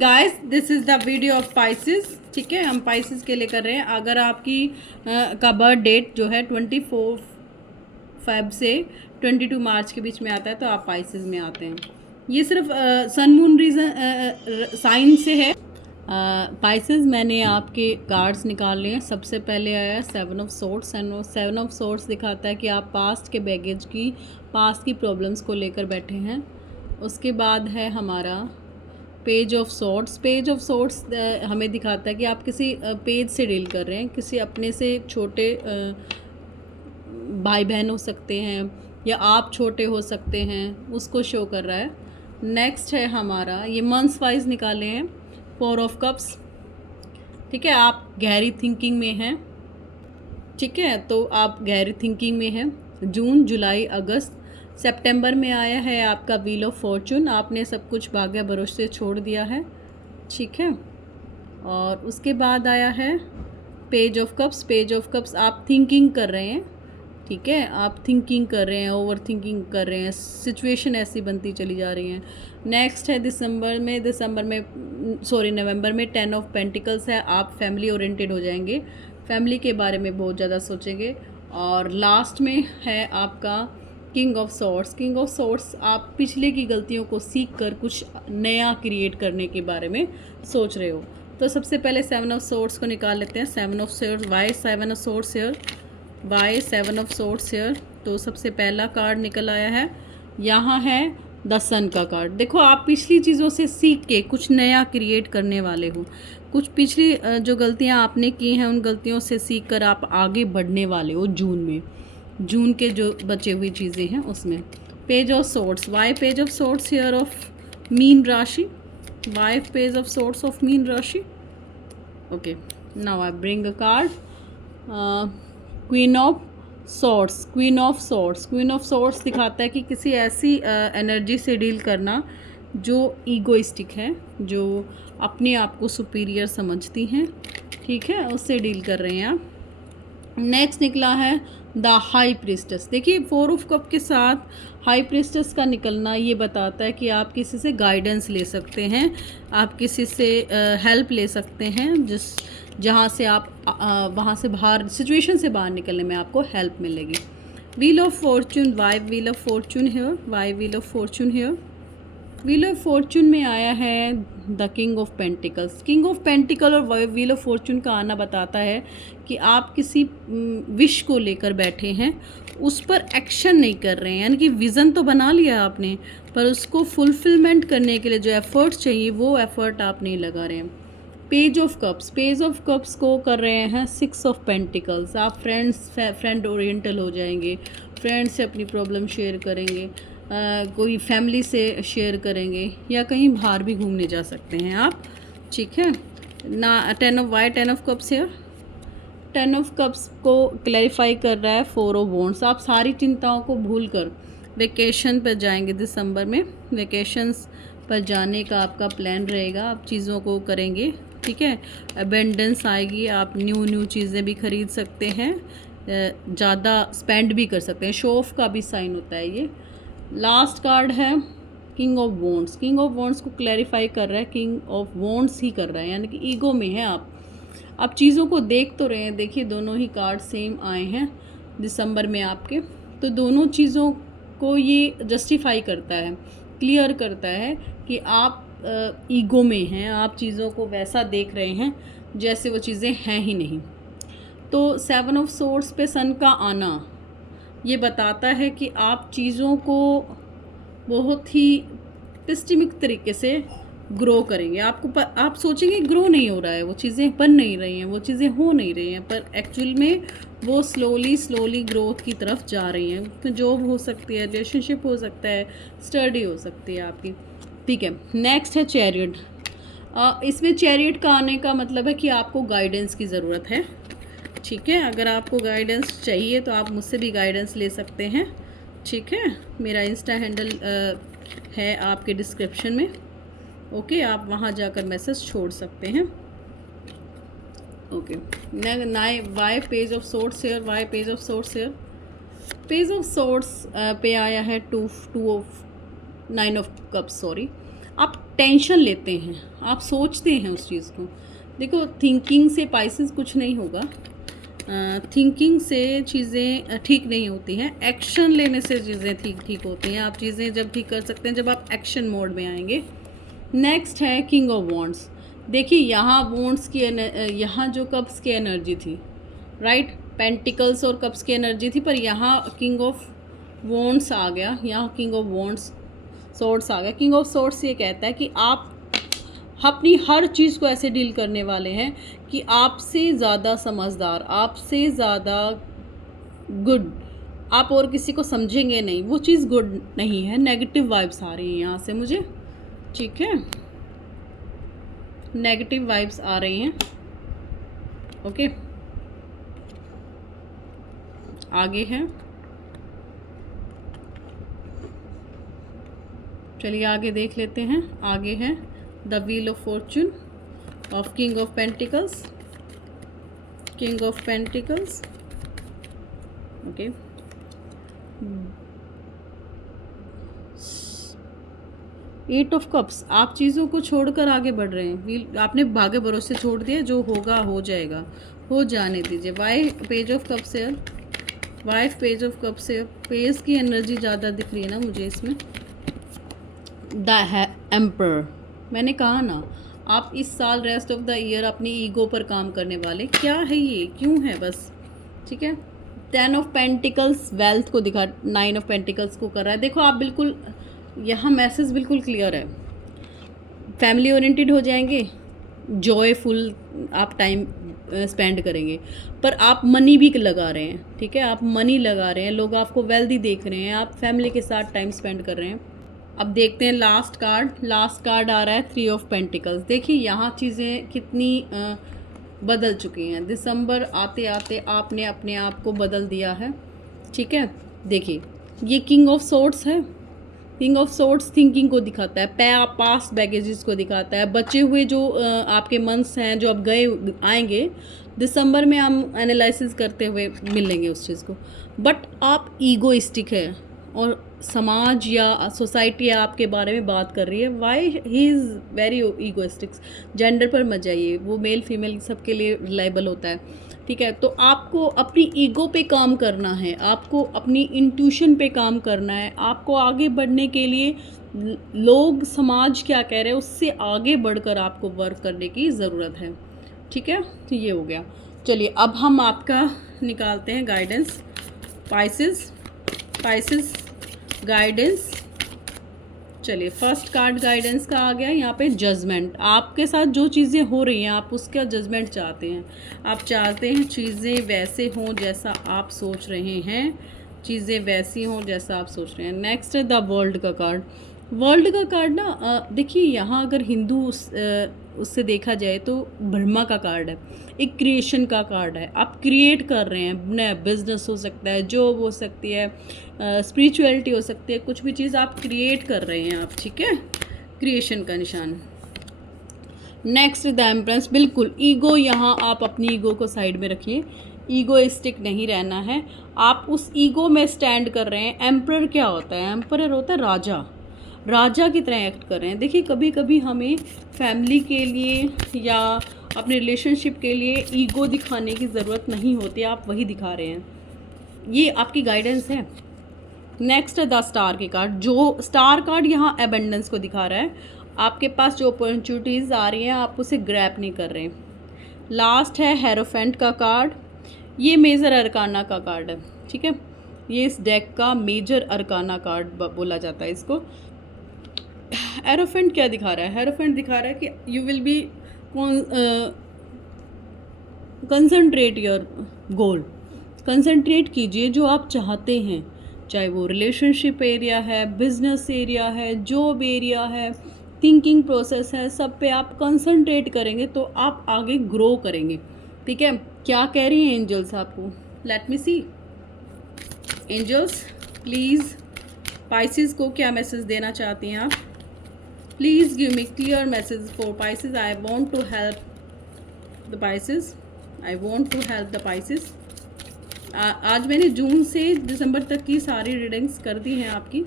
Guys this is the video of Pisces. ठीक है, हम पाइसिस के लिए कर रहे हैं। अगर आपकी का बर्थ डेट जो है 24 फेब से 22 मार्च के बीच में आता है तो आप पाइसिस में आते हैं। ये सिर्फ सन मून रीज़न साइन से है। पाइसिस मैंने आपके कार्ड्स निकाल लिए हैं। सबसे पहले आया है 7 of sorts and 7 of sorts दिखाता है कि आप पास्ट के बैगेज की, पास्ट की प्रॉब्लम्स को लेकर बैठे हैं। उसके बाद है हमारा page of swords. Page of swords हमें दिखाता है कि आप किसी पेज से डील कर रहे हैं, किसी अपने से छोटे भाई बहन हो सकते हैं या आप छोटे हो सकते हैं, उसको शो कर रहा है। नेक्स्ट है हमारा, ये मंथ्स वाइज निकाले हैं, 4 ऑफ कप्स। ठीक है, आप गहरी थिंकिंग में हैं। ठीक है, तो आप गहरी थिंकिंग में हैं। जून, जुलाई, अगस्त, सितंबर में आया है आपका व्हील ऑफ फॉर्चून। आपने सब कुछ भाग्य भरोसे छोड़ दिया है। ठीक है, और उसके बाद आया है page of cups. Page of cups, आप थिंकिंग कर रहे हैं। ठीक है, आप थिंकिंग कर रहे हैं, ओवर थिंकिंग कर रहे हैं, सिचुएशन ऐसी बनती चली जा रही हैं। नेक्स्ट है नवंबर में 10 ऑफ पेंटिकल्स है। आप फैमिली ओरिएंटेड हो जाएंगे, फैमिली के बारे में बहुत ज़्यादा सोचेंगे। और लास्ट में है आपका king of swords. King of swords, आप पिछले की गलतियों को सीख कर कुछ नया क्रिएट करने के बारे में सोच रहे हो। तो सबसे पहले 7 ऑफ सॉर्ड्स को निकाल लेते हैं। 7 of swords, why 7 of swords here, why 7 of swords here. तो सबसे पहला कार्ड निकल आया है, यहाँ है द सन का कार्ड। देखो, आप पिछली चीज़ों से सीख के कुछ नया क्रिएट करने वाले हो। कुछ पिछली जो गलतियाँ आपने की हैं उन गलतियों से सीख कर आप आगे बढ़ने वाले हो। जून के जो बचे हुई चीज़ें हैं उसमें। Page of swords, why page of swords here of मीन राशि, why page of swords of मीन राशि। Okay, now I bring a card, queen of swords. Queen of swords, queen of swords दिखाता है कि किसी ऐसी एनर्जी से डील करना जो ईगोइस्टिक है, जो अपने आप को सुपीरियर समझती हैं। ठीक है, उससे डील कर रहे हैं आप। नेक्स्ट निकला है द हाई प्रिस्टेस। देखिए, 4 ऑफ कप के साथ हाई प्रिस्टेस का निकलना ये बताता है कि आप किसी से गाइडेंस ले सकते हैं, आप किसी से हेल्प ले सकते हैं, जहाँ से आप वहाँ से बाहर, सिचुएशन से बाहर निकलने में आपको हेल्प मिलेगी। Wheel of fortune, why wheel of fortune here, why wheel of fortune here. Wheel of fortune में आया है the king of pentacles. King of pentacle और व्हील ऑफ फॉर्चून का आना बताता है कि आप किसी विश को लेकर बैठे हैं, उस पर एक्शन नहीं कर रहे हैं। यानी कि विज़न तो बना लिया आपने, पर उसको फुलफिलमेंट करने के लिए जो एफ़र्ट चाहिए वो एफ़र्ट आप नहीं लगा रहे हैं। Page of cups, page of cups को कर रहे हैं 6 ऑफ पेंटिकल्स। आप फ्रेंड ओरिएंटल हो जाएंगे, फ्रेंड्स से अपनी प्रॉब्लम शेयर करेंगे, कोई फैमिली से शेयर करेंगे, या कहीं बाहर भी घूमने जा सकते हैं आप। ठीक है ना। 10 ऑफ वाई, 10 ऑफ कप्स है। 10 ऑफ कप्स को क्लैरिफाई कर रहा है 4 ऑफ वॉन्ड्स। आप सारी चिंताओं को भूल कर वेकेशन पर जाएंगे। दिसंबर में वेकेशंस पर जाने का आपका प्लान रहेगा, आप चीज़ों को करेंगे। ठीक है, अबेंडेंस आएगी, आप न्यू चीज़ें भी खरीद सकते हैं, ज़्यादा स्पेंड भी कर सकते हैं। शो ऑफ का भी साइन होता है ये। लास्ट कार्ड है king of wands. King of wands को क्लैरिफाई कर रहा है, किंग ऑफ वॉन्ड्स ही कर रहा है, यानी कि ईगो में है आप चीज़ों को देख तो रहे हैं। देखिए, दोनों ही कार्ड सेम आए हैं दिसंबर में आपके, तो दोनों चीज़ों को ये जस्टिफाई करता है, क्लियर करता है कि आप ईगो में हैं, आप चीज़ों को वैसा देख रहे हैं जैसे वो चीज़ें हैं ही नहीं। तो 7 ऑफ सोर्ड्स पे सन का आना ये बताता है कि आप चीज़ों को बहुत ही पिस्टिमिक तरीके से ग्रो करेंगे। आप सोचेंगे ग्रो नहीं हो रहा है, वो चीज़ें बन नहीं रही हैं, वो चीज़ें हो नहीं रही हैं, पर एक्चुअल में वो स्लोली ग्रोथ की तरफ जा रही हैं। तो जॉब हो सकती है, रिलेशनशिप हो सकता है, स्टडी हो सकती है आपकी। ठीक है, नेक्स्ट है चैरियट। इसमें चैरियट का आने का मतलब है कि आपको गाइडेंस की ज़रूरत है। ठीक है, अगर आपको गाइडेंस चाहिए तो आप मुझसे भी गाइडेंस ले सकते हैं। ठीक है, मेरा इंस्टा हैंडल है आपके डिस्क्रिप्शन में। ओके, आप वहाँ जाकर मैसेज छोड़ सकते हैं। Okay, why page of swords here, why page of swords here. Page of swords पे आया है 9 ऑफ कप्स। सॉरी, आप टेंशन लेते हैं, आप सोचते हैं उस चीज़ को। देखो थिंकिंग से पाइसेस कुछ नहीं होगा, थिंकिंग से चीज़ें ठीक नहीं होती हैं, एक्शन लेने से चीज़ें ठीक होती हैं। आप चीज़ें जब ठीक कर सकते हैं जब आप एक्शन मोड में आएंगे। नेक्स्ट है किंग ऑफ वॉन्ड्स। देखिए यहाँ वॉन्ड्स की यहाँ जो कप्स की एनर्जी थी, राइट, पेंटिकल्स और कप्स की एनर्जी थी, पर यहाँ किंग ऑफ वॉन्ड्स आ गया, यहाँ किंग ऑफ वॉन्ड्स सोर्ड्स आ गया। किंग ऑफ सोर्ड्स ये कहता है कि आप अपनी हर चीज़ को ऐसे डील करने वाले हैं कि आपसे ज़्यादा समझदार, आपसे ज़्यादा गुड आप और किसी को समझेंगे नहीं। वो चीज़ गुड नहीं है, नेगेटिव वाइब्स आ रही हैं यहाँ से मुझे, ठीक है, नेगेटिव वाइब्स आ रही हैं। ओके, आगे है, चलिए आगे देख लेते हैं। आगे है the wheel of fortune of king of pentacles, king of pentacles. Okay, eight of cups, आप चीज़ों को छोड़कर आगे बढ़ रहे हैं, व्हील आपने भागे भरोसे छोड़ दिया, जो होगा हो जाएगा, हो जाने दीजिए। वाई पेज ऑफ कप्स है, वाइफ पेज ऑफ कप्स है, पेज की एनर्जी ज़्यादा दिख रही है ना मुझे इसमें। द एम्पर, मैंने कहा ना आप इस साल रेस्ट ऑफ द ईयर अपनी ईगो पर काम करने वाले। क्या है ये, क्यों है, बस, ठीक है। 10 ऑफ पेंटिकल्स वेल्थ को दिखा, 9 ऑफ पेंटिकल्स को कर रहा है। देखो आप बिल्कुल, यहाँ मैसेज बिल्कुल क्लियर है, फैमिली ओरिएंटेड हो जाएंगे, जॉयफुल आप टाइम स्पेंड करेंगे, पर आप मनी भी लगा रहे हैं, ठीक है, आप मनी लगा रहे हैं, लोग आपको वेल्दी देख रहे हैं, आप फैमिली के साथ टाइम स्पेंड कर रहे हैं। अब देखते हैं लास्ट कार्ड, लास्ट कार्ड आ रहा है 3 ऑफ पेंटिकल्स। देखिए यहाँ चीज़ें कितनी बदल चुकी हैं, दिसंबर आते आते आपने अपने आप को बदल दिया है, ठीक है। देखिए ये किंग ऑफ सोर्ड्स है, किंग ऑफ सोर्ड्स थिंकिंग को दिखाता है, पास्ट बैगेजेस को दिखाता है, बचे हुए जो आपके मंथ्स हैं जो अब गए आएंगे, दिसंबर में हम एनालिसिस करते हुए मिलेंगे उस चीज़ को। बट आप ईगोइस्टिक है और समाज या सोसाइटी आपके बारे में बात कर रही है, why he is very egoistic. Gender पर मत जाइए, वो मेल फीमेल सबके लिए रिलायबल होता है, ठीक है। तो आपको अपनी ईगो पे काम करना है, आपको अपनी इंट्यूशन पे काम करना है, आपको आगे बढ़ने के लिए लोग समाज क्या कह रहे हैं उससे आगे बढ़कर आपको वर्क करने की ज़रूरत है, ठीक है। तो ये हो गया। चलिए अब हम आपका निकालते हैं गाइडेंस, पाइसेस, पाइसेस गाइडेंस। चलिए फर्स्ट कार्ड गाइडेंस का आ गया यहाँ पे, जजमेंट। आपके साथ जो चीज़ें हो रही हैं आप उसका जजमेंट चाहते हैं, आप चाहते हैं चीज़ें वैसे हों जैसा आप सोच रहे हैं, चीज़ें वैसी हों जैसा आप सोच रहे हैं। नेक्स्ट है द वर्ल्ड का कार्ड। वर्ल्ड का कार्ड ना देखिए यहाँ अगर हिंदू उससे देखा जाए तो ब्रह्मा का कार्ड है, एक क्रिएशन का कार्ड है, आप क्रिएट कर रहे हैं, नया बिजनेस हो सकता है, जॉब हो सकती है, स्पिरिचुअलिटी हो सकती है, कुछ भी चीज़ आप क्रिएट कर रहे हैं आप, ठीक है, क्रिएशन का निशान। नेक्स्ट द एम्प्रेस, बिल्कुल ईगो, यहाँ आप अपनी ईगो को साइड में रखिए, ईगोइस्टिक नहीं रहना है, आप उस ईगो में स्टैंड कर रहे हैं। एम्परर क्या होता है, एम्परर होता है राजा, राजा की तरह एक्ट कर रहे हैं। देखिए कभी कभी हमें फैमिली के लिए या अपने रिलेशनशिप के लिए ईगो दिखाने की ज़रूरत नहीं होती, आप वही दिखा रहे हैं, ये आपकी गाइडेंस है। नेक्स्ट है द स्टार के कार्ड, जो स्टार कार्ड यहाँ एबंडेंस को दिखा रहा है, आपके पास जो अपॉर्चुनिटीज़ आ रही हैं आप उसे ग्रैब नहीं कर रहे हैं। लास्ट है हेरोफेंट का कार्ड, ये मेजर अरकाना का कार्ड है, ठीक है, ये इस डेक का मेजर अरकाना कार्ड बोला जाता है इसको। हेरोफेंट क्या दिखा रहा है, हेरोफेंट दिखा रहा है कि you will be concentrate your goal, concentrate कीजिए जो आप चाहते हैं, चाहे वो रिलेशनशिप एरिया है, बिजनेस एरिया है, जॉब एरिया है, थिंकिंग प्रोसेस है, सब पे आप कंसंट्रेट करेंगे तो आप आगे ग्रो करेंगे, ठीक है। क्या कह रही हैं एंजल्स आपको, let me see, angels please Pisces को क्या मैसेज देना चाहती हैं आप, please give me clear message for Pisces, I want to help the Pisces, I want to help the Pisces. आज मैंने जून से दिसंबर तक की सारी रीडिंग्स कर दी हैं आपकी।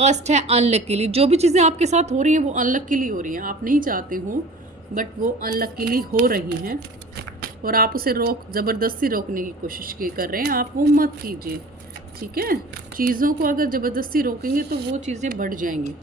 फर्स्ट है अनलकीली। जो भी चीज़ें आपके साथ हो रही हैं वो अनलकीली हो रही हैं, आप नहीं चाहते हो बट वो अनलकीली हो रही हैं और आप उसे ज़बरदस्ती रोकने की कोशिश कर रहे हैं। आप वो मत कीजिए, ठीक है। चीज़ों को अगर ज़बरदस्ती रोकेंगे तो वो चीज़ें बढ़ जाएंगी।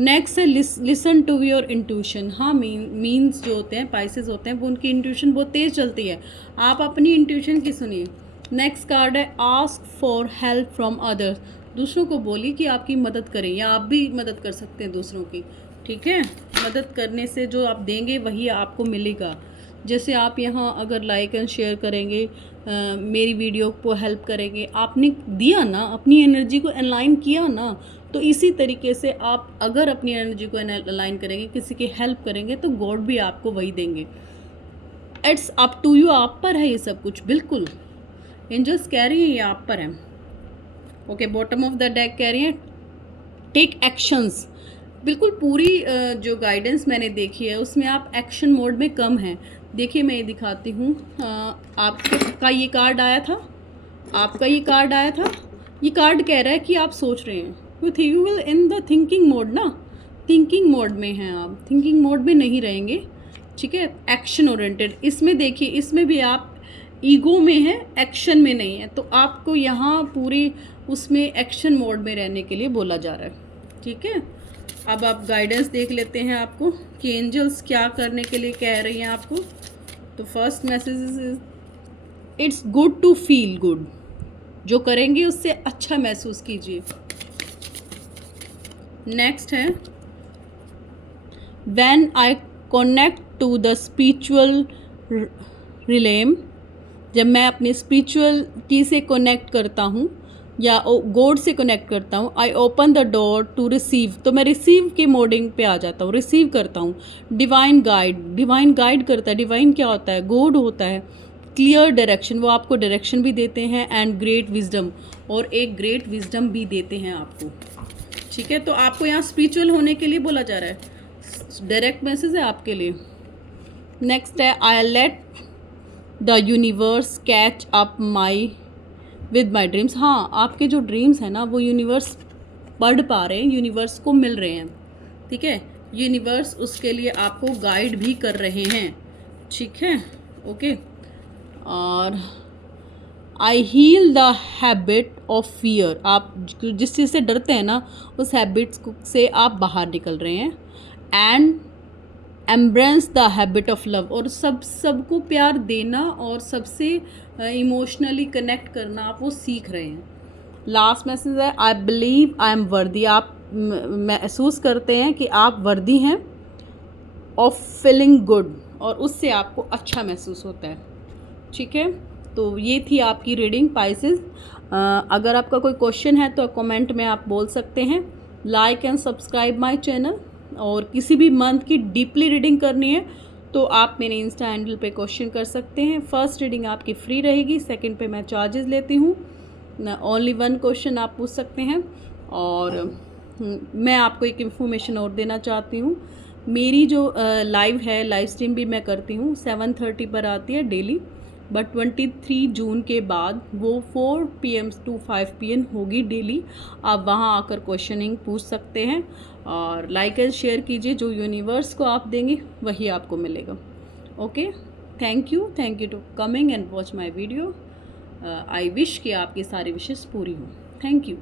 नेक्स्ट है लिसन टू योर इंट्यूशन। हाँ, मीन्स जो होते हैं, पाइसेस होते हैं, वो उनकी इंट्यूशन बहुत तेज़ चलती है, आप अपनी इंट्यूशन की सुनिए। नेक्स्ट कार्ड है ask for help from others. दूसरों को बोलिए कि आपकी मदद करें या आप भी मदद कर सकते हैं दूसरों की, ठीक है। मदद करने से जो आप देंगे वही आपको मिलेगा। जैसे आप यहाँ अगर लाइक एंड शेयर करेंगे, मेरी वीडियो को हेल्प करेंगे, आपने दिया ना, अपनी एनर्जी को अलाइन किया ना, तो इसी तरीके से आप अगर अपनी एनर्जी को अलाइन करेंगे, किसी की हेल्प करेंगे, तो गॉड भी आपको वही देंगे। इट्स अप टू यू, आप पर है ये सब कुछ, बिल्कुल। एंजल्स कह रही हैं ये आप पर है। Okay, bottom of the deck कह रही हैं टेक एक्शंस। बिल्कुल पूरी जो गाइडेंस मैंने देखी है उसमें आप एक्शन मोड में कम हैं। देखिए मैं ये दिखाती हूँ, आपका ये कार्ड आया था, आपका ये कार्ड आया था। ये कार्ड कह रहा है कि आप सोच रहे हैं, you will in the thinking mode ना, थिंकिंग मोड में हैं आप, थिंकिंग मोड में नहीं रहेंगे, ठीक है। एक्शन ओरिएंटेड, इसमें देखिए, इसमें भी आप ईगो में हैं, एक्शन में नहीं है, तो आपको यहाँ पूरी उसमें एक्शन मोड में रहने के लिए बोला जा रहा है, ठीक है। अब आप गाइडेंस देख लेते हैं आपको कि एंजल्स क्या करने के लिए कह रही हैं आपको। तो first message is it's good to feel good. जो करेंगे उससे अच्छा महसूस कीजिए। नेक्स्ट है when I connect to the spiritual realm. जब मैं अपनी स्पिरिचुअलिटी से कनेक्ट करता हूँ या गॉड से कनेक्ट करता हूँ, I open the door to receive. तो मैं रिसीव के मोडिंग पे आ जाता हूँ, रिसीव करता हूँ। डिवाइन गाइड करता है। डिवाइन क्या होता है? गॉड होता है। क्लियर डायरेक्शन, वो आपको डायरेक्शन भी देते हैं, एंड ग्रेट विजडम, और एक ग्रेट विजडम भी देते हैं आपको, ठीक है। तो आपको यहाँ स्पिरिचुअल होने के लिए बोला जा रहा है, डायरेक्ट मैसेज है आपके लिए। नेक्स्ट है I let the universe catch up with my dreams. हाँ, आपके जो ड्रीम्स हैं ना वो यूनिवर्स पढ़ पा रहे हैं, यूनिवर्स को मिल रहे हैं, ठीक है। यूनिवर्स उसके लिए आपको गाइड भी कर रहे हैं, ठीक है, ओके। और I heal the habit of fear. आप जिस चीज़ से डरते हैं ना, उस हैबिट्स से आप बाहर निकल रहे हैं। And embrace the habit of love, और सबको प्यार देना और सबसे इमोशनली कनेक्ट करना आप वो सीख रहे हैं। लास्ट मैसेज है आई बिलीव आई एम वर्दी। आप महसूस करते हैं कि आप वर्दी हैं ऑफ फीलिंग गुड, और उससे आपको अच्छा महसूस होता है, ठीक है। तो ये थी आपकी रीडिंग पाइसेस। अगर आपका कोई क्वेश्चन है तो कमेंट में आप बोल सकते हैं। Like and subscribe my channel. और किसी भी मंथ की डीपली रीडिंग करनी है तो आप मेरे इंस्टा हैंडल पे क्वेश्चन कर सकते हैं। फर्स्ट रीडिंग आपकी फ्री रहेगी, सेकंड पे मैं चार्जेस लेती हूँ। ओनली 1 क्वेश्चन आप पूछ सकते हैं। और मैं आपको एक इन्फॉर्मेशन और देना चाहती हूँ, मेरी जो लाइव है, लाइव स्ट्रीम भी मैं करती हूँ, 7:30 पर आती है डेली, बट 23 जून के बाद वो 4 PM to 5 PM होगी डेली। आप वहाँ आकर क्वेश्चनिंग पूछ सकते हैं, और लाइक एंड शेयर कीजिए। जो यूनिवर्स को आप देंगे वही आपको मिलेगा, okay. Thank you to coming and watch my video. I wish कि आपकी सारी विशेष पूरी हों। Thank you.